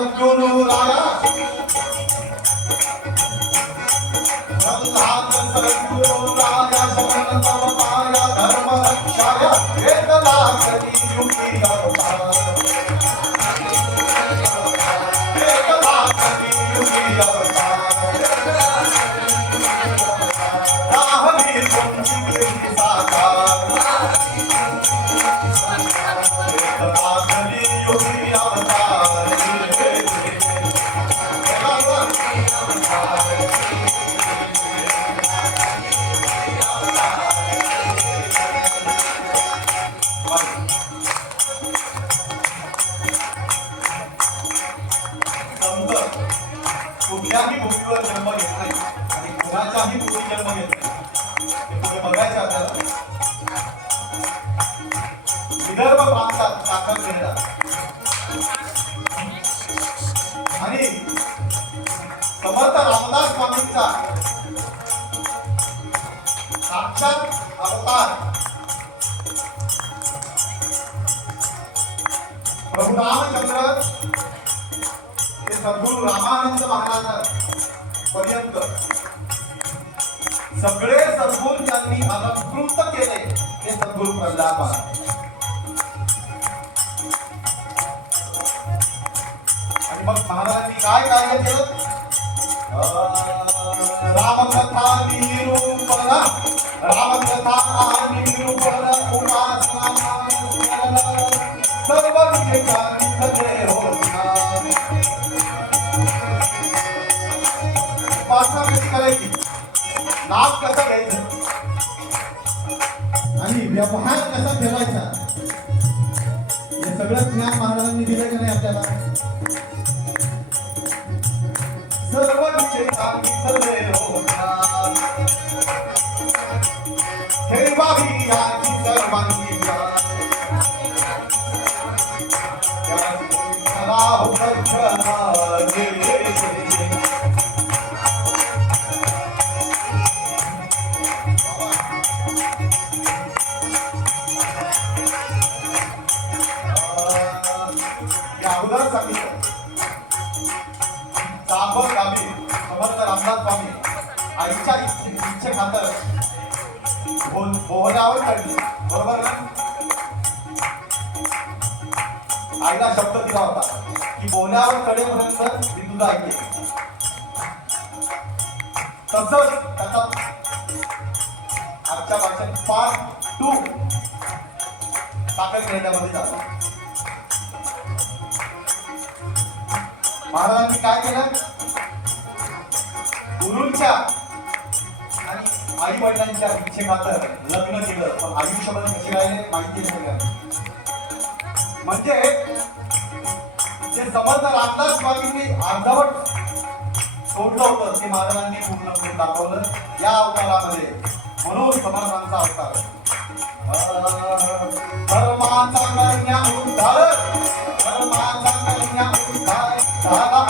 सद्गुरु राया प्रल्हाद सद्गुरु राया शरण तव पाया धर्म रक्षाया वेदला करी युगी अवतार वेदला करी युगी अवतार राहनी तुमची केली साकार वेदला करी युगी अवतार कुठल्याही भूमीवर जन्म घेत नाही आणि कुणाच्याही भूमी जन्म घेत नाही हे पुढे बघायचे आपल्याला विदर्भ प्रांतात दाखल केलेला आणि समर्थ रामदास स्वामींचा साक्षात अवतार प्रभू रामचंद्र सद्गुरु रामानंद महाराजांपर्यंत सगळे सद्गुण त्यांनी अलंकृत केले हे सद्गुरु प्रल्हाद महाराज आणि मग महाराजांनी काय कार्य केलं रामकथा निरूपण उपासना सर्व विषयांनी उपासना कशी करायची नाम कसं घ्यायचं आणि व्यवहार कसा ठेवायचा हे सगळं ज्ञान महाराजांनी दिलं का नाही आपल्याला सर्व विषयांनी ठेवावी याची सर्वांनी आईच्या इच्छे खातर बोहल्यावर चढली बरोबर ना आईला शब्द दिला होता की बोहल्यावर चढेपर्यंत मी तुला ऐकेल तसंच त्याचा आजच्या भाषेत पार्ट 2 ताकद घेण्यामध्ये जातो महाराजांनी काय केलं गुरूंच्या आणि आई वडिलांच्या इच्छेखातर लग्न केलं पण आयुष्यभर कशी राहिले माहिती नाही म्हणजे जे समर्थ रामदास स्वामींनी अर्धवट सोडलं होतं ते महाराजांनी पूर्ण करून दाखवलं या अवतारामध्ये म्हणून समर्थांचा अवतार धर्माचा करण्या उद्धार झाला